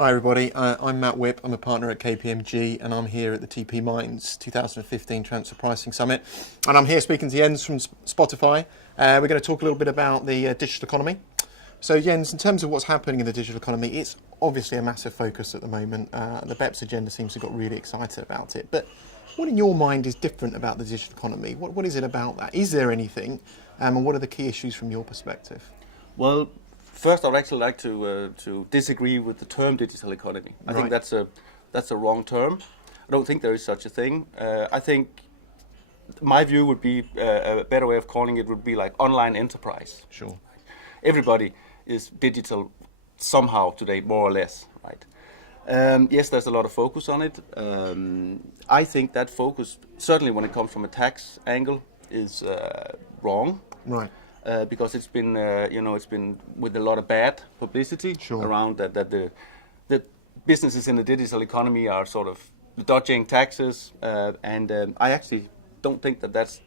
Hi everybody, I'm Matt Whipp, I'm a partner at KPMG and I'm here at the TP Minds 2015 Transfer Pricing Summit, and I'm here speaking to Jens from Spotify. We're going to talk a little bit about the digital economy. So Jens, in terms of what's happening in the digital economy, it's obviously a massive focus at the moment. The BEPS agenda seems to have got really excited about it, but what in your mind is different about the digital economy? What is it about that? Is there anything, and what are the key issues from your perspective? Well, first, I'd actually like to disagree with the term digital economy. I think that's a wrong term. I don't think there is such a thing. I think my view would be a better way of calling it would be like online enterprise. Sure. Everybody is digital somehow today, more or less, right? Yes, there's a lot of focus on it. I think that focus, certainly when it comes from a tax angle, is wrong. Right. Because it's been, it's been with a lot of bad publicity around that the businesses in the digital economy are sort of dodging taxes, and I actually don't think that that's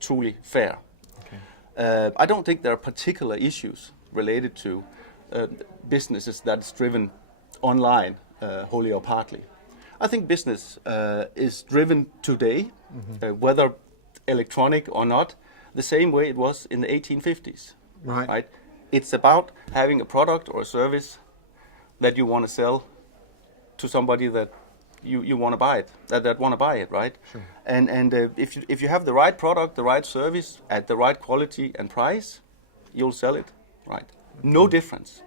truly fair. Okay. I don't think there are particular issues related to businesses that's driven online, wholly or partly. I think business is driven today, whether electronic or not, the same way it was in the 1850s. Right? It's about having a product or a service that you want to sell to somebody that you want to buy it, that want to buy it, right? Sure. And if you have the right product, the right service at the right quality and price, you'll sell it, right? Okay. No difference.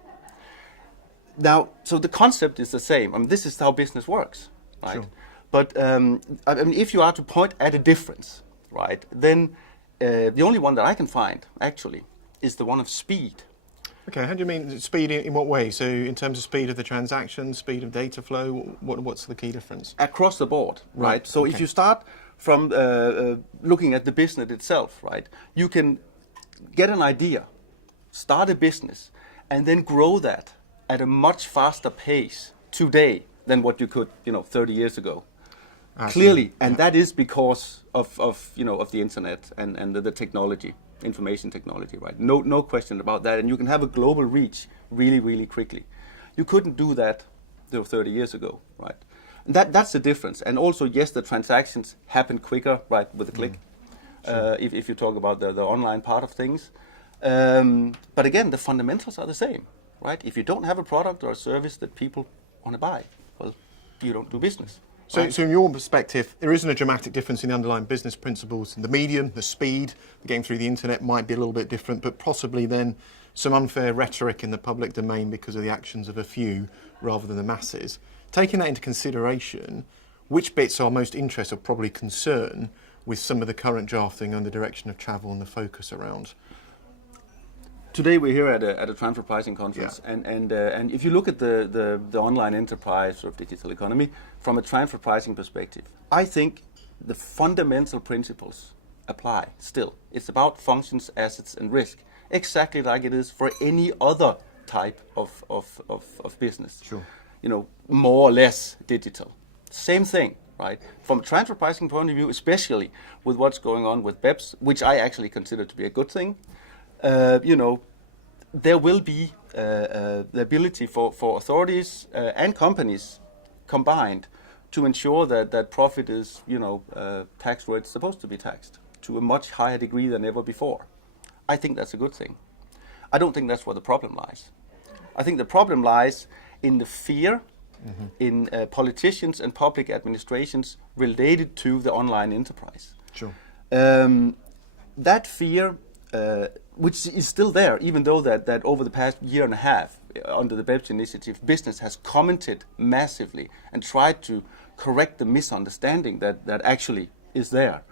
Now, so the concept is the same. I mean, this is how business works, right? Sure. But I mean, if you are to point at a difference, right, then the only one that I can find, actually, is the one of speed. Okay, how do you mean speed in what way? So in terms of speed of the transaction, speed of data flow, what's the key difference? Across the board, right? So if you start from looking at the business itself, right, you can get an idea, start a business, and then grow that at a much faster pace today than what you could, 30 years ago. Clearly, and that is because of the internet and the technology, information technology, right? No question about that. And you can have a global reach really, really quickly. You couldn't do that 30 years ago, right? And that's the difference. And also, yes, the transactions happen quicker, right, with a click. Sure. If you talk about the online part of things. But again, the fundamentals are the same, right? If you don't have a product or a service that people want to buy, well, you don't do business. So from your perspective, there isn't a dramatic difference in the underlying business principles. The medium, the speed, getting through the internet might be a little bit different, but possibly then some unfair rhetoric in the public domain because of the actions of a few rather than the masses. Taking that into consideration, which bits are most interest or probably concern with some of the current drafting and the direction of travel and the focus around? Today we're here at a transfer pricing conference, and if you look at the online enterprise or digital economy from a transfer pricing perspective, I think the fundamental principles apply still. It's about functions, assets, and risk, exactly like it is for any other type of business. Sure. More or less digital. Same thing, right? From a transfer pricing point of view, especially with what's going on with BEPS, which I actually consider to be a good thing. There will be the ability for authorities and companies combined to ensure that profit is, taxed where it's supposed to be taxed to a much higher degree than ever before. I think that's a good thing. I don't think that's where the problem lies. I think the problem lies in the fear in politicians and public administrations related to the online enterprise. Sure. That fear, which is still there, even though that over the past year and a half, under the BEPS initiative, business has commented massively and tried to correct the misunderstanding that actually is there.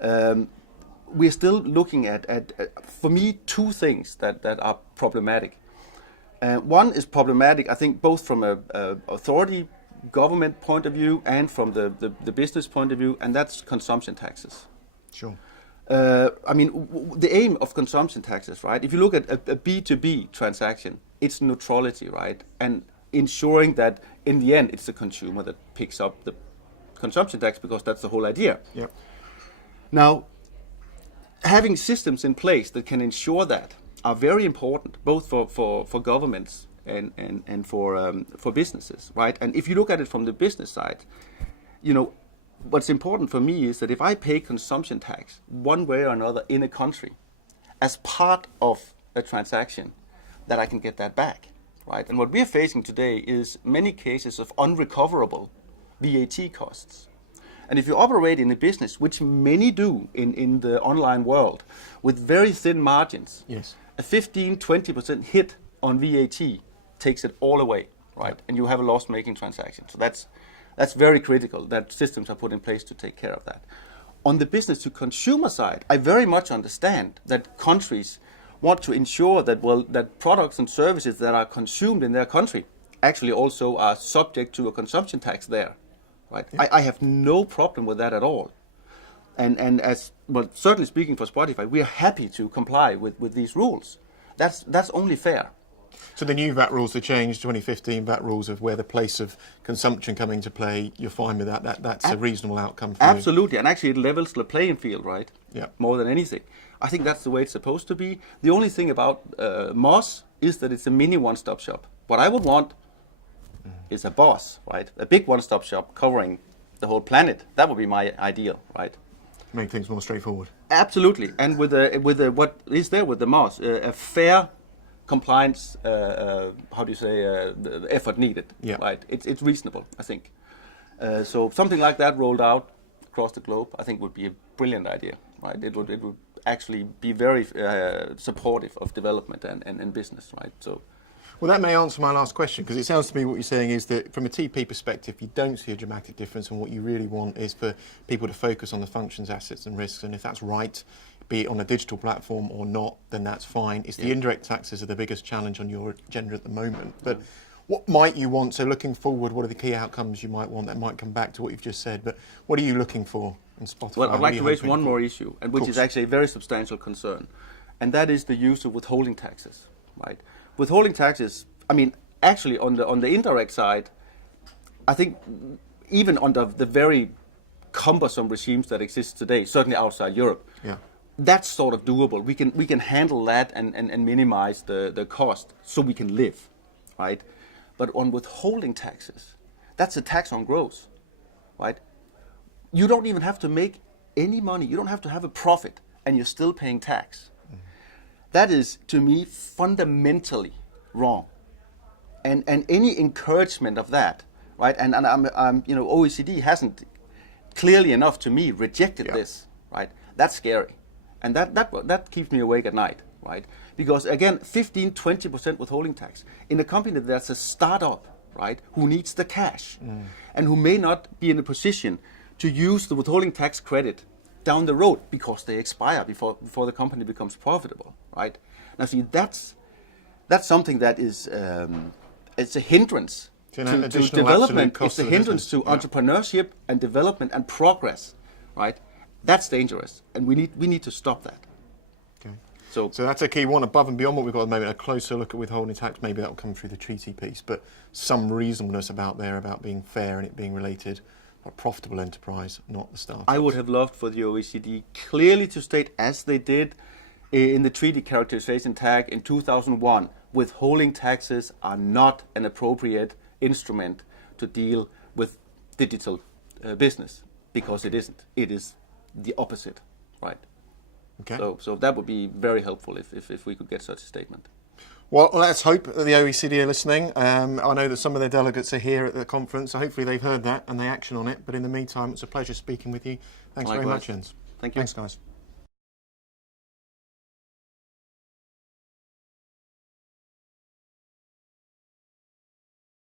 We're still looking at, for me, two things that are problematic. One is problematic, I think, both from a authority, government point of view and from the business point of view, and that's consumption taxes. Sure. The aim of consumption taxes, right? If you look at a B2B transaction, it's neutrality, right? And ensuring that in the end, it's the consumer that picks up the consumption tax because that's the whole idea. Yeah. Now, having systems in place that can ensure that are very important, both for governments and for businesses, right? And if you look at it from the business side, what's important for me is that if I pay consumption tax one way or another in a country as part of a transaction, that I can get that back, right? And what we're facing today is many cases of unrecoverable VAT costs. And if you operate in a business, which many do in the online world, with very thin margins, yes, a 15-20% hit on VAT takes it all away, right? Yep. And you have a loss-making transaction. So that's very critical that systems are put in place to take care of that. On the business-to-consumer side, I very much understand that countries want to ensure that products and services that are consumed in their country actually also are subject to a consumption tax there. Right, yeah. I have no problem with that at all, and certainly speaking for Spotify, we are happy to comply with these rules. That's only fair. So the new VAT rules, the changed 2015 VAT rules of where the place of consumption come into play, you're fine with that. That's a reasonable outcome for you. Absolutely, and actually it levels the playing field, right? Yeah. More than anything, I think that's the way it's supposed to be. The only thing about MOS is that it's a mini one-stop shop. What I would want is a boss, right? A big one-stop shop covering the whole planet. That would be my ideal, right? Make things more straightforward. Absolutely, and with what is there with the MOS, a fair compliance. How do you say the effort needed? Yeah. Right. It's reasonable, I think. So something like that rolled out across the globe, I think would be a brilliant idea, right? It would actually be very supportive of development and business, right? So. Well, that may answer my last question, because it sounds to me what you're saying is that from a TP perspective, you don't see a dramatic difference, and what you really want is for people to focus on the functions, assets and risks, and if that's right, be it on a digital platform or not, then that's fine. It's the indirect taxes are the biggest challenge on your agenda at the moment. But what might you want, so looking forward, what are the key outcomes you might want that might come back to what you've just said, but what are you looking for in Spotify? Well, I'd like to raise one more issue, and which is actually a very substantial concern, and that is the use of withholding taxes, right? Withholding taxes, I mean, actually on the indirect side, I think even under the very cumbersome regimes that exist today, certainly outside Europe, that's sort of doable. We can handle that and minimize the cost so we can live, right? But on withholding taxes, that's a tax on growth, right? You don't even have to make any money. You don't have to have a profit, and you're still paying tax. That is, to me, fundamentally wrong, and any encouragement of that, right? And I'm OECD hasn't clearly enough to me rejected this, right? That's scary, and that keeps me awake at night, right? Because again, 15-20% withholding tax in a company that's a startup, right? Who needs the cash, and who may not be in a position to use the withholding tax credit down the road because they expire before the company becomes profitable, right? Now, see, that's something that is it's a hindrance to development. It's a hindrance to entrepreneurship and development and progress, right? That's dangerous, and we need to stop that. Okay. So that's a key one above and beyond what we've got at the moment. A closer look at withholding tax. Maybe that will come through the treaty piece, but some reasonableness about being fair and it being related. A profitable enterprise, not the startup. I would have loved for the OECD clearly to state, as they did in the treaty characterization tag in 2001, withholding taxes are not an appropriate instrument to deal with digital business, because it isn't. It is the opposite, right? Okay. So that would be very helpful if we could get such a statement. Well, let's hope that the OECD are listening. I know that some of their delegates are here at the conference, so hopefully they've heard that and they action on it. But in the meantime, it's a pleasure speaking with you. Thanks very much, Jens. Thank you. Thanks, guys.